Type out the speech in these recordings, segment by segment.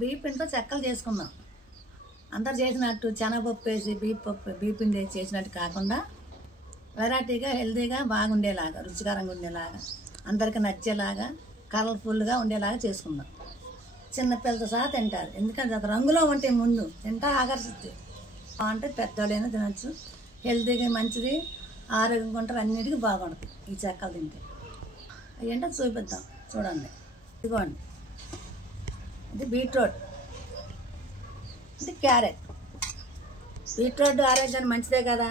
బియ్య పిండితో చెక్కలు చేసుకుందాం. అందరు చేసినట్టు శనగపప్పు వేసి బియ్య పిండి వేసి చేసినట్టు కాకుండా వెరైటీగా హెల్తీగా బాగుండేలాగా రుచికరంగా ఉండేలాగా అందరికీ నచ్చేలాగా కలర్ఫుల్గా ఉండేలాగా చేసుకుందాం. చిన్నపిల్లలతో సహా తింటారు. ఎందుకంటే ఒక రంగులో ఉంటే ముందు తింటా ఆకర్షిస్తుంది. అంటే పెద్దోళ్ళైనా తినచ్చు. హెల్తీగా మంచిది, ఆరోగ్యంగా ఉంటారు, అన్నిటికీ బాగుంటుంది ఈ చెక్కలు తింటే. ఏంటో చూపిద్దాం. చూడండి, ఇదిగోండి, ఇది బీట్రూట్, ఇది క్యారెట్. బీట్రూట్ ఆరోగ్యానికి మంచిదే కదా,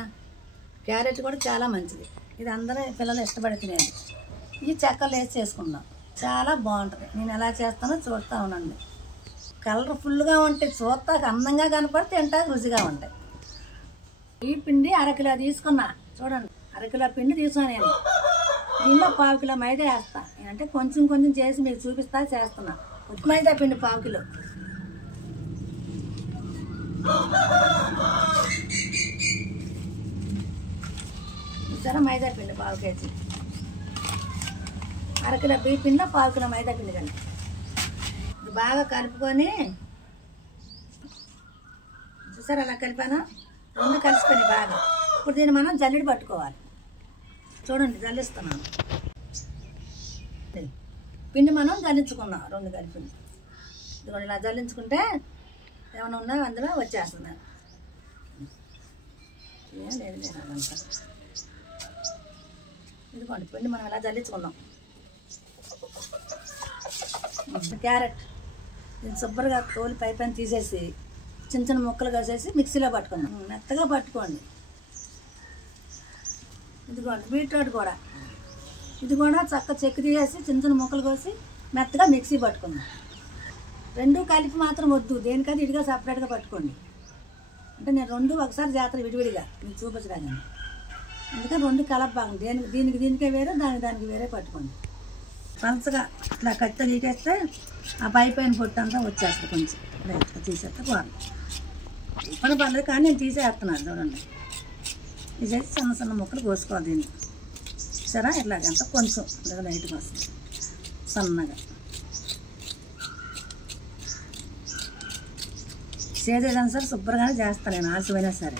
క్యారెట్ కూడా చాలా మంచిది. ఇది అందరూ పిల్లలు ఇష్టపడి తినేది. ఈ చెక్కలు వేసి చేసుకుందాం, చాలా బాగుంటుంది. నేను ఎలా చేస్తానో చూస్తూ ఉండండి. కలర్ఫుల్గా ఉంటాయి, చూస్తాక అందంగా కనపడి తింటాక రుచిగా ఉంటాయి. ఈ పిండి అరకిలో తీసుకున్నా, చూడండి, అరకిలో పిండి తీసుకున్నా. నేను దీనిలో 1/2 కిలో మైదా వేస్తా. అంటే కొంచెం కొంచెం చేసి మీకు చూపిస్తా చేస్తున్నా. మైదా పిండి 1/2 కిలో, చూసారా, మైదా పిండి 1/2 కేజీ. అరకిలో బియ్య పిండిలో 1/2 కిలో మైదా పిండి కలిపి ఇది బాగా కలుపుకొని, చూసారా అలా కలిపాను, 2 కలిసిపోయి బాగా. ఇప్పుడు దీన్ని మనం జల్లెడ పట్టుకోవాలి. చూడండి, జల్లిస్తున్నాను. పిండి మనం జల్లించుకున్నాం 2 కలిపింది. ఇదిగోండి, ఇలా జల్లించుకుంటే ఏమైనా ఉన్నా అందులో వచ్చేస్తున్నాను. ఏం లేదు అదంతా. ఇదిగోండి, పిండి మనం ఇలా జల్లించుకున్నాం. క్యారెట్ దీన్ని శుభ్రంగా తోలి పైపైన తీసేసి చిన్న చిన్న ముక్కలు కోసేసి మిక్సీలో పట్టుకుందాం. మెత్తగా పట్టుకోండి. ఇదిగోండి, బీట్రూట్ కూడా, ఇది కూడా చక్కగా చెక్కు తీసేసి చిన్న చిన్న ముక్కలు కోసి మెత్తగా మిక్సీ పట్టుకుందాం. 2 కలిపి మాత్రం వద్దు, దేనికది ఇదిగా సపరేట్గా పట్టుకోండి. అంటే నేను 2 ఒకసారి జాతర విడివిడిగా మీకు చూపించడానికి. అందుకని 2 కలపబాగండి. దీనికి వేరే, దానికి వేరే పట్టుకోండి. పలసగా ఇట్లా కత్తి తీసేస్తే ఆ పైన పొట్టంతా వచ్చేస్తుంది. కొంచెం ఇలా తీసేస్తే బాగుంది. పర్లేదు, కానీ నేను తీసేస్తున్నాను. చూడండి, తీసేసి చిన్న చిన్న ముక్కలు కోసుకోవాలి. దీన్ని సరే ఇట్లాగంతా కొంచెం లేదా లైట్గా వస్తుంది సన్నగా. చేసేదాన్ని సరే శుభ్రంగానే చేస్తాను నేను, ఆలస్యమైనా సరే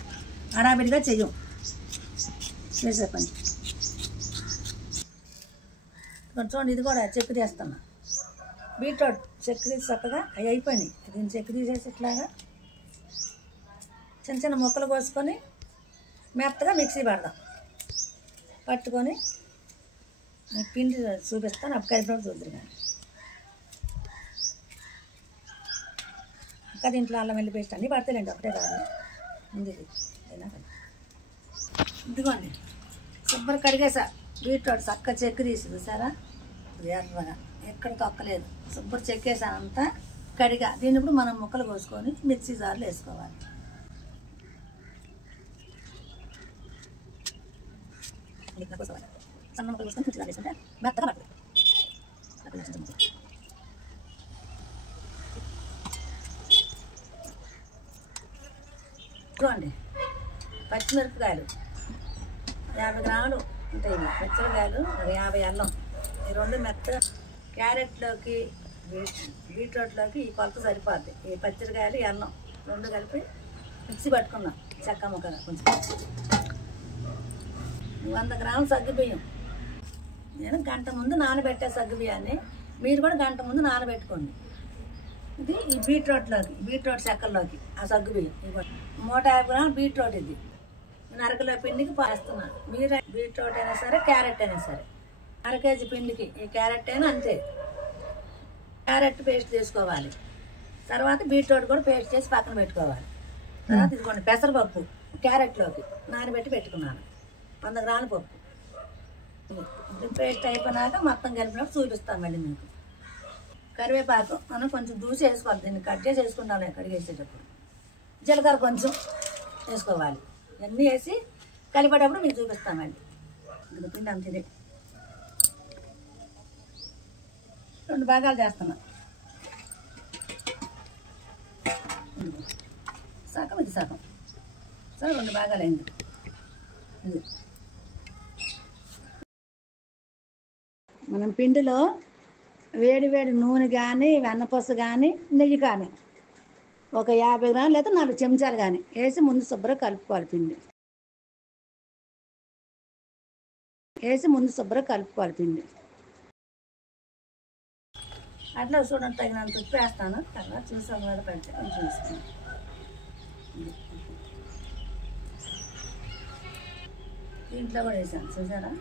హడావిడిగా చెయ్యం చేసే పని. చూడండి, ఇది కూడా చెక్కు తీస్తున్నా. బీట్రూట్ చెక్కు తీసి చక్కగా అవి అయిపోయినాయి. దీన్ని చెక్కు తీసేసి ఇట్లాగా చిన్న చిన్న ముక్కలు కోసుకొని మెత్తగా మిక్సీ పడదాం. పట్టుకొని పిండి చూపిస్తాను, అప్పుడు కలిపినప్పుడు చూద్దరు. కానీ ఇంకా దీంట్లో అల్లం వెల్లి పేస్ట్ అన్నీ పడతాయండి, ఒకటే కాదు. ఉంది అయినా కానీ ఇదిగోండి, శుభ్రం కడిగేసా. బీట్రూట్ చక్క చెక్కు తీసి చూసారా, ఎర్రగా ఎక్కడ తొక్కలేదు. శుభ్రం చెక్కేసాను అంతా కడిగా. దీన్ని ఇప్పుడు మనం ముక్కలు కోసుకొని మిక్సీ జార్లో వేసుకోవాలి. సన్న ముక్కలు కోసుకొని మిక్సీ జార్లో వేసుకుంటే మెత్తగా పడుతుంది. చూడండి, పచ్చిమిరపకాయలు 50 గ్రాములు ఉంటాయి. పచ్చిమిరపకాయలు 50 అల్లం, ఈ 2 మెత్త. క్యారెట్లోకి బీట్రూట్లోకి ఈ కొలత సరిపోద్ది. ఈ పచ్చిమిరపకాయలు అల్లం 2 కలిపి మిక్సీ పట్టుకున్నాం చెక్క ముక్కగా. కొంచెం 100 గ్రాములు సగ్గుబియ్యం. నేను గంట ముందు నానబెట్టే సగ్గుబియ్యాన్ని, మీరు కూడా గంట ముందు నానబెట్టుకోండి. ఇది ఈ బీట్రూట్ చెక్కల్లోకి ఆ సగ్గుబియ్యం. 150 గ్రాములు బీట్రూట్. ఇది నేను అరకిలో పిండికి పాస్తున్నాను. మీరు బీట్రూట్ అయినా సరే, క్యారెట్ అయినా సరే, 1/2 కేజీ పిండికి ఈ క్యారెట్ అయినా అంతే. క్యారెట్ పేస్ట్ చేసుకోవాలి. తర్వాత బీట్రూట్ కూడా పేస్ట్ చేసి పక్కన పెట్టుకోవాలి. తర్వాత ఇదిగోండి, పెసరపప్పు క్యారెట్లోకి నానబెట్టి పెట్టుకున్నాను. 100 గ్రాముల పప్పు. పేస్ట్ అయిపోయినాక మొత్తం కలిపినప్పుడు చూపిస్తాను మళ్ళీ మీకు. కరివేపాకు మనం కొంచెం దూసి వేసుకోవాలి. దీన్ని కట్ చేసి వేసుకుంటాం కడిగేసేటప్పుడు. జీలకర్ర కొంచెం వేసుకోవాలి. ఇవన్నీ వేసి కలిపేటప్పుడు మీకు చూపిస్తామండి. ఇది పిండి అంతే. 2 భాగాలు చేస్తున్నా. సగం ఇది సగం, సరే 2 భాగాలు అయింది. ఇది మనం పిండిలో వేడి వేడి నూనె కానీ వెన్నపూస కానీ నెయ్యి కానీ ఒక 50 గ్రాములు లేదా 4 చెంచాలు కానీ వేసి ముందు శుభ్రం కలుపుకోవాలి పిండి. అట్లా చూడండి, తగినంత ఉప్పు వేస్తాను. తర్వాత చూసాం మీద పెడితే కొంచెం వేస్తాను. దీంట్లో కూడా వేసాను, చూసారా?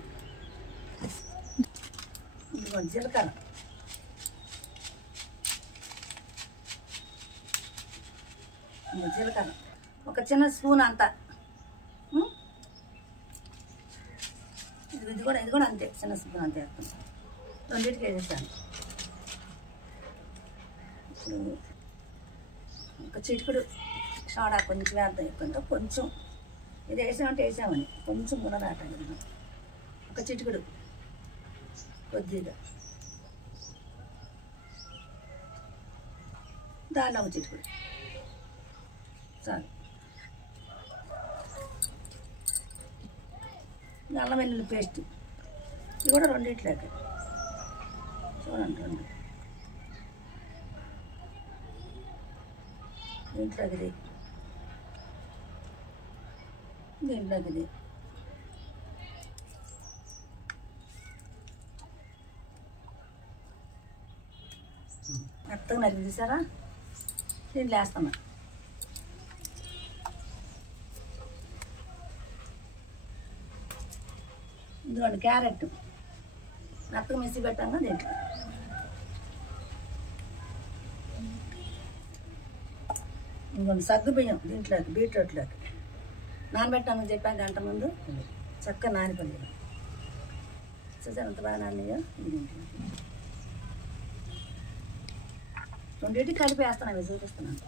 ఇదిగోండి జీలకర్ర, ఒక చిన్న స్పూన్ అంతా. ఇది కూడా అంతే, చిన్న స్పూన్ అంతే వేస్తాను. రెండింటికి వేసేసాను. ఇప్పుడు ఒక చిటికుడు సోడా కొంచెం వేద్దాం. ఎక్కువ కొంచెం ఇది వేసామంటే వేసామని కొంచెం మునరాటండి. ఒక చిటికుడు కొద్దిగా, దానిలో ఒక చిటికుడు చాలు. అల్లం వెల్లుల్లి పేస్ట్ ఇది కూడా రెండిట్లోకి చూడండి. దీంట్లోకి మెత్తగా నలిగి చూసారా? దీంట్లో వేస్తాను. ఇదిగోండి క్యారెట్ మెత్తగా మిక్సీ పెట్టాను దీంట్లో. ఇంకొంచెం సగ్గు బియ్యం దీంట్లోకి, బీట్రూట్లోకి నానబెట్టామని చెప్పాను గంట ముందు. చక్కగా నానిపోయింది. చూసాను అంత బాగా నానియో. రెండింటికి కలిపి వేస్తాను, అవి చూపిస్తున్నాను.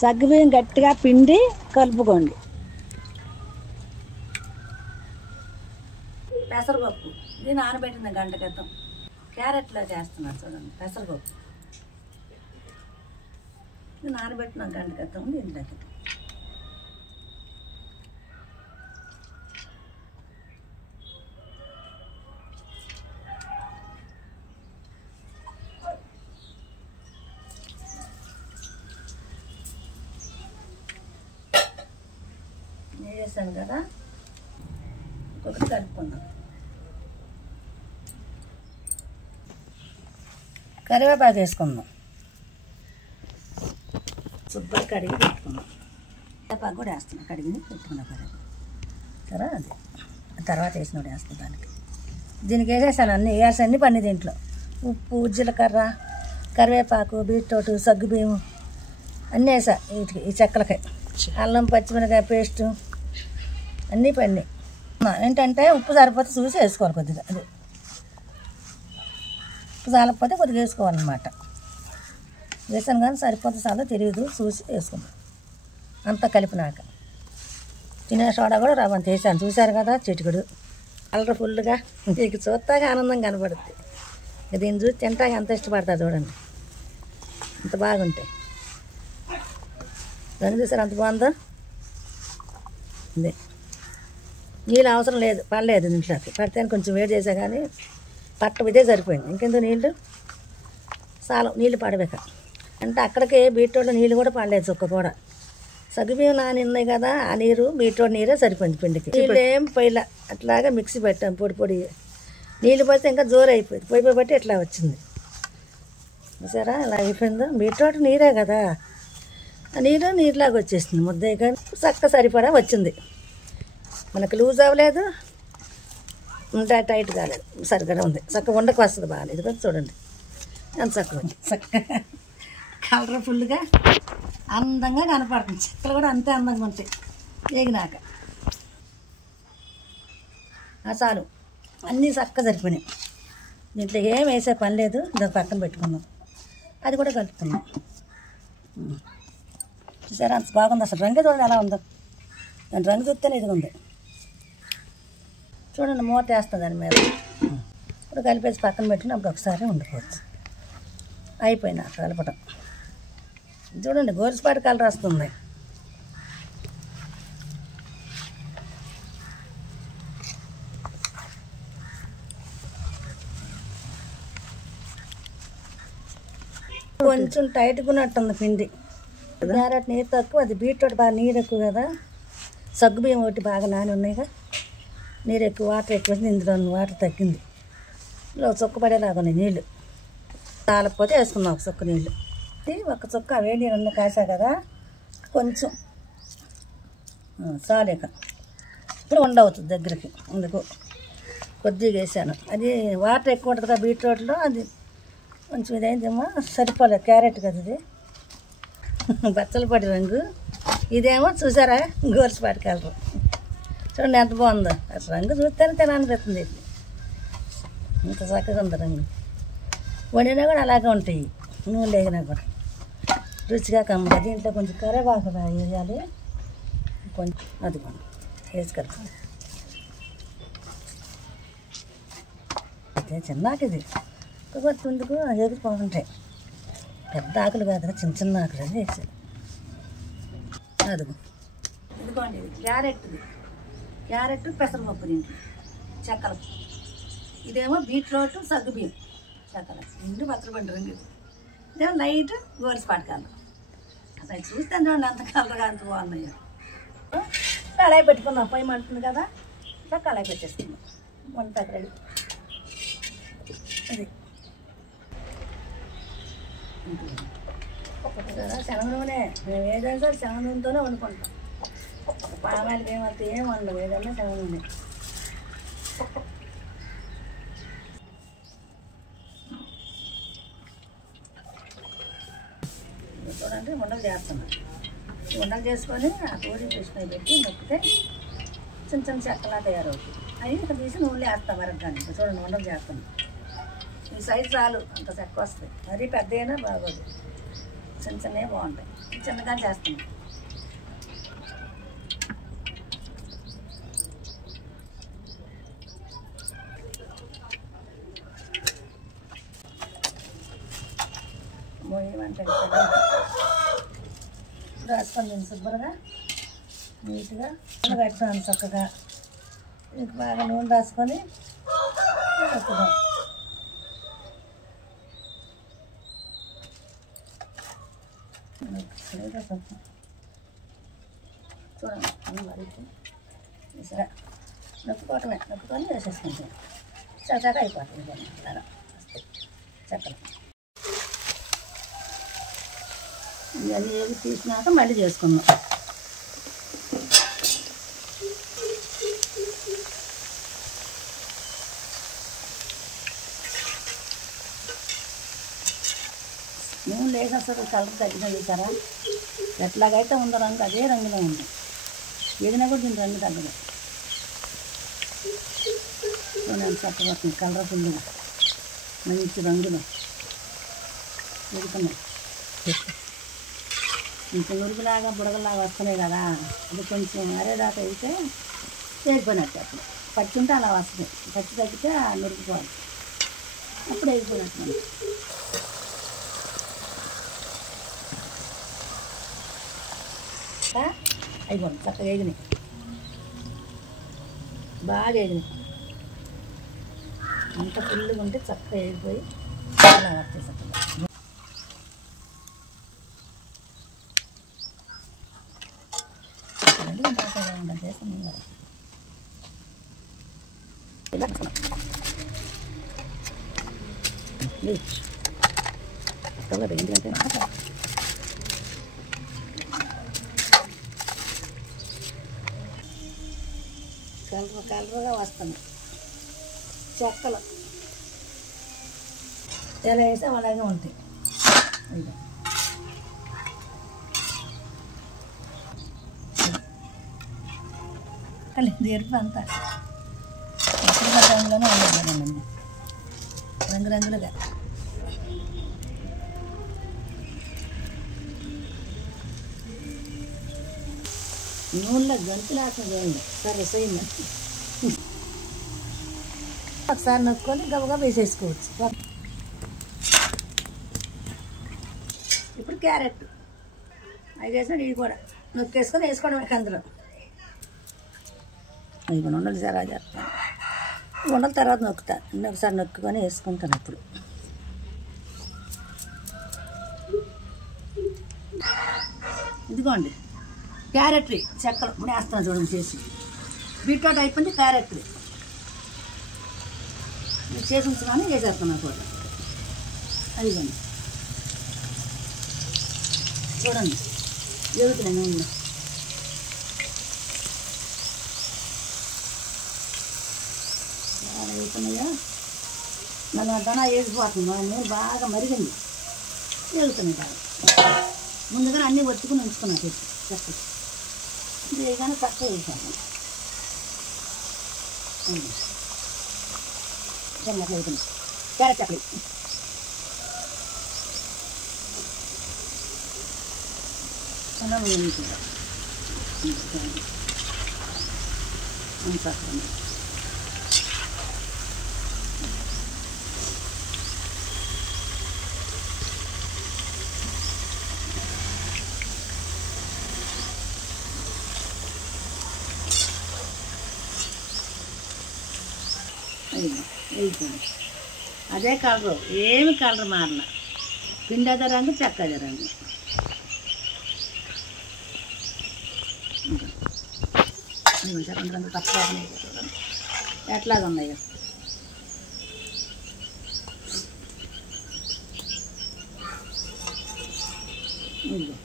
సగ్గు బియ్యం గట్టిగా పిండి కలుపుకోండి. పెసరపప్పు ఇది నానబెట్టిన గంట క్రితం. క్యారెట్లోకి వేస్తున్నాను చూడండి. పెసరపప్పు ఇది నానబెట్టిన గంట క్రితం దీంట్లోకి. నేను వేసాను కదా, ఇంకొకటి కలుపుకుందాం. కరివేపాకు వేసుకుందాం. శుభ్రంగా కడిగి పెట్టుకుందాం. కరివేపాకు కూడా వేస్తున్నాం, కడిగి పెట్టుకున్నా కరివేపాకు. సరే, అది తర్వాత వేసినప్పుడు వేస్తాం. దానికి దీనికి వేసేసాను అన్నీ, వేసాన్ని పని దీంట్లో. ఉప్పు, జీలకర్ర, కరివేపాకు, బీట్రూట్, సగ్గు బియ్యం అన్నీ వేసా. వీటికి ఈ చెక్కలకి అల్లం పచ్చిమిరకాయ పేస్టు అన్నీ పన్నీ. ఏంటంటే ఉప్పు సరిపోతే చూసి వేసుకోవాలి కొద్దిగా. అది ఉప్పు చాలకపోతే కొద్దిగా వేసుకోవాలన్నమాట. వేసాను కానీ సరిపోతే చాలా తెలియదు, చూసి వేసుకున్నాను. అంతా కలిపినాక తినే సోడా కూడా రవ్వంత వేసాను. చూశారు కదా, చిటికుడు కలర్ఫుల్గా. మీకు చూస్తాగా ఆనందం కనపడుతుంది. దీన్ని చూసి తింటాక ఎంత ఇష్టపడతా చూడండి, అంత బాగుంటాయి. రంగు చూసారు అంత బాగుందో. ఇదే నీళ్ళు అవసరం లేదు, పడలేదు ఇంట్లోకి. పడితే కొంచెం వేడి చేసా కానీ పట్ట ఇదే సరిపోయింది. ఇంకెందుకు నీళ్ళు చాలా నీళ్ళు పడబేక అంటే అక్కడికి బీట్రూట్ నీళ్ళు కూడా పడలేదు, చుక్క కూడా. సగ్గుబియ్యం నాని ఉన్నాయి కదా, ఆ నీరు బీట్రూట్ నీరే సరిపోయింది పిండికి. నీళ్ళు ఏం పొయ్యిలా అట్లాగా మిక్సీ పెట్టాం, పొడి పొడి. నీళ్ళు పోతే ఇంకా జోరు అయిపోయింది, పొయ్యి బట్టి ఇట్లా వచ్చింది. చూసారా ఇలా అయిపోయిందో. బీట్రూట్ నీరే కదా, ఆ నీరు నీరులాగా వచ్చేసింది ముద్ద. కానీ చక్క సరిపడా వచ్చింది. మనకు లూజ్ అవ్వలేదు, టైట్ కాలేదు, సరిగ్గా ఉంది. చక్కగా ఉండకు వస్తుంది బాగా. ఇది కూడా చూడండి ఎంత చక్కగా ఉంది. చక్కగా కలర్ఫుల్గా అందంగా కనపడుతుంది. చెక్కలు కూడా అంతే అందంగా ఉంటాయి వేగినాక. చాలు, అన్నీ చక్కగా సరిపోయినాయి. దీంట్లో ఏం వేసే పని లేదు. దాని పక్కన పెట్టుకున్నాం, అది కూడా కలుపుకున్నాం. చూసారా అంత బాగుంది. అసలు రంగు చూడండి ఎలా ఉందో. దాని రంగు చూస్తేనే ఇది ఉంది చూడండి. మూత వేస్తుంది దాని మీద. ఇప్పుడు కలిపేసి పక్కన పెట్టుకుని అప్పుడు ఒకసారి వండుకోవచ్చు. అయిపోయినా కలపటం. చూడండి గోరుపాటి కలర్ వస్తుంది. కొంచెం టైట్గా ఉన్నట్టుంది పిండి. క్యారెట్ నీరు తక్కువ, అది బీట్రూట్ బాగా నీరు ఎక్కువ కదా. సగ్గుబియ్యం ఒకటి బాగా నాని ఉన్నాయిగా, నీరు ఎక్కువ, వాటర్ ఎక్కువ, ఇందులో వాటర్ తగ్గింది. ఇందులో చుక్క పడేలాగా ఉన్నాయి నీళ్ళు. చాలకపోతే వేసుకుందాం ఒక చుక్క నీళ్ళు. ఒక చుక్క వేడి నీళ్ళు ఉన్న కాసా కదా, కొంచెం చాలేక ఇప్పుడు ఉండవుతుంది దగ్గరికి. అందుకు కొద్దిగా వేసాను. అది వాటర్ ఎక్కువ ఉంటుంది కదా బీట్రూట్లో, అది కొంచెం ఇదైందేమో సరిపోలేదు. క్యారెట్ కదా ఇది, బచ్చల పొడి రంగు. ఇదేమో చూసారా గోల్స్పాటి కలరు. చూడండి ఎంత బాగుందో. రంగు చూస్తేనే తినాలనిపిస్తుంది. ఇంత చక్కగా ఉంది రంగు. వండినా కూడా అలాగే ఉంటాయి, నూనె లేగినా కూడా రుచిగా కమ్మగా. దీంట్లో కొంచెం కరివేపాకు వేయాలి, కొంచెం అది వేసి కలుపుతుంది. అయితే చిన్నాకు ఇది కొద్ది ముందుకు ఎదురు బాగుంటాయి. పెద్ద ఆకులు కాదు కదా, చిన్న చిన్న ఆకులు అని వేసాను. అదిగో ఇదిగోండి, ఇది క్యారెట్ పెసరపప్పు, దీంట్లో చక్కెర. ఇదేమో బీట్రూట్ సగ్గుబియ్యం చక్కెర, ఇంటి పచ్చడి రంగు. ఇదేమో లైట్ గోల్స్పాటి కలర్. అసలు చూస్తే చూడండి అంత కలర్గా అంత బాగున్నాయో. కళాయి పెట్టుకుందాం, పొయ్యి మంటుంది కదా, ఇట్లా కళాయి పెట్టేసుకుందాం. వంట రెడీ. అది శనగ నూనె, మేము ఏదైనా సరే శనగ నూనెతోనే వండుకుంటాం. పామాయిలకి ఏమంతా ఏం వండవు, ఏదైనా శనగ నూనె. చూడండి ఉండలు చేస్తున్నాం. ఉండలు చేసుకొని ఆ పూరి కృష్ణ పెట్టి నొక్కితే చిన్న చిన్న చెక్కలా తయారవుతుంది. అవి ఇక్కడ తీసి నూనెలు వేస్తాం మరగ్గానికి. చూడండి ఉండలు చేస్తున్నాం. ఈ సైజు చాలు, అంత చెక్క వస్తాయి. మరీ పెద్ద అయినా బాగోదు, చిన్న చిన్నవి బాగుంటాయి. చిన్నగా చేస్తున్నాం. ఏమంటాడు రాసుకొని నేను శుభ్రంగా నీట్గా పెట్టుకున్నాను చక్కగా. ఇంక బాగా నూనె రాసుకొని పెట్టుదాం. చూడండి మరికి సరే నొక్కుకొని వేసేసుకుంటాం. చక్కగా అయిపోతుంది. అలాగా చక్కగా ఇవన్నీ ఏవి తీసినాక మళ్ళీ చేసుకుందాం. నూనె లేక అసలు కలర్ తగ్గిన చూసారా, ఎట్లాగైతే ఉందో రంగు అదే రంగులో ఉంది. ఏదైనా కూడా దీని రంగు తగ్గదు. నేను చక్కగా కలర్ఫుల్గా మంచి రంగులో ఎదుగుతున్నాయి. కొంచెం నురుగులాగా బుడగలాగా వస్తున్నాయి కదా, అది కొంచెం అరేదాకా అయితే వేగిపోయినట్టు. అప్పుడు పచ్చి ఉంటే అలా వస్తుంది, పచ్చి తగ్గితే నురుగుపోవాలి, అప్పుడు వేగిపోయినట్టు. అయిపోయింది, చక్కగా వేగినాయి, బాగా వేగినాయి. అంత ఫుల్గా ఉంటే చక్కగా వేగిపోయి అలా వచ్చేసరికి ఏంటంటే కలర్గా వస్తుంది. చెక్కలు ఎలా వేస్తే అలాగే ఉంటాయి. ఎరుపు అంతా రంగులోనే ఉండదు కదండి, రంగురంగులుగా. నూనెలో గంతులాసం చేయండి, సరే చేయండి. ఒకసారి నొక్కొని గబగబా వేసేసుకోవచ్చు. ఇప్పుడు క్యారెట్ అవి వేసినాడు, ఇవి కూడా నొక్కేసుకొని వేసుకోవడం అందులో. ఇవి ఉండలు సరా చేస్తాను, ఉండల తర్వాత నొక్కుతా. ఒకసారి నొక్కుకొని వేసుకుంటాను. ఇప్పుడు ఇదిగోండి క్యారెట్ చెక్కలు ఇప్పుడు వేస్తాను చూడండి చేసి. బీట్రూట్ అయిపోయింది, క్యారెట్ మీరు చేసి ఉంచుకొని వేసేస్తున్నాను కూడా. అదిగోండి చూడండి ఎదుగుతున్నాయి నూనెలో. బాగా ఎదుగుతున్నాయా, మళ్ళీ దనా వేసిపోతుంది. నేను బాగా మరిగింది, ఎదుగుతున్నాయి బాగా. ముందుగానే అన్నీ ఒత్తుకుని ఉంచుకున్నాను తెచ్చి చెక్క. ఇది కానీ తక్కువ వేసాను. ఎదుగుతున్నాయి క్యారెట్ చెక్కలు. అదే కలరు, ఏమి కలర్ మారల. పిండి అదే రంగు, చెక్క అదే రంగు. రంగు తక్కువ ఎట్లాగా ఉన్నాయో. ఇది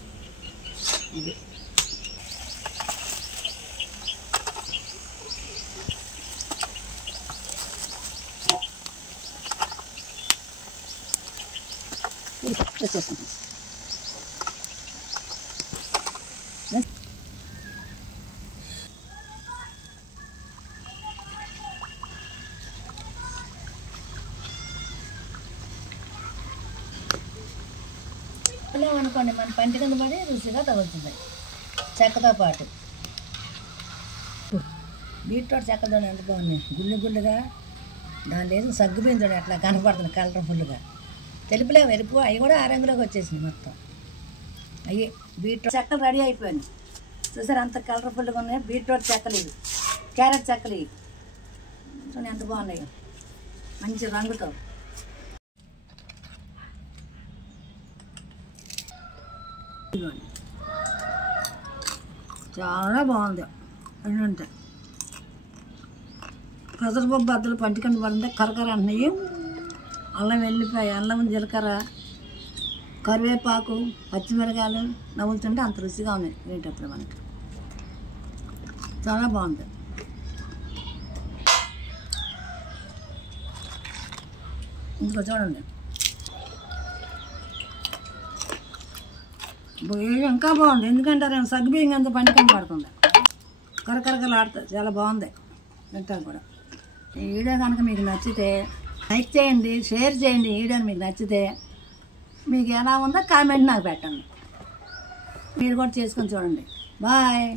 వచ్చేస్తుంది. అనుకోండి మన పంటి కింద పడి రుచిగా తగులుతుంది చెక్కతో పాటు. బీట్రూట్ చెక్కతో ఎంత బాగున్నాయి, గుళ్ళు గుళ్ళుగా. దాని లేదు సగ్గుబియ్యం చూడండి అట్లా కనపడుతుంది కలర్ఫుల్గా. తెలుపులే వెరుపు అవి కూడా ఆరంగులోకి వచ్చేసింది మొత్తం. అవి బీట్రూట్ చెక్కలు రెడీ అయిపోయింది. చూసారు అంత కలర్ఫుల్గా ఉన్నాయి. బీట్రూట్ చెక్కలు ఇవి, క్యారెట్ చెక్కలు ఇవి చూడండి ఎంత బాగున్నాయో మంచి రంగుతో. చాలా బాగుంది. ఏంటంటే పెసరపప్పు బద్దలు పంటికండి పడింటే కరకర అంటున్నాయి. అల్లం వెల్లిపాయ, అల్లం జీలకర్ర, కరివేపాకు, పచ్చిమిరకాయలు నవ్వులుతుంటే అంత రుచిగా ఉన్నాయి తినేటప్పుడు మనకి. చాలా బాగుంది. ఇంకో చూడండి ఇంకా బాగుంది. ఎందుకంటారు సగ్గుబియ్యం అంత పంటికండి పడుతుంది, కరకరకలాడుతుంది. చాలా బాగుంది తింటారు కూడా. ఈ వీడియో కనుక మీకు నచ్చితే లైక్ చేయండి, షేర్ చేయండి. ఈ వీడియోని మీకు నచ్చితే మీకు ఎలా ఉందో కామెంట్ నాకు పెట్టండి. మీరు కూడా చేసుకొని చూడండి. బాయ్.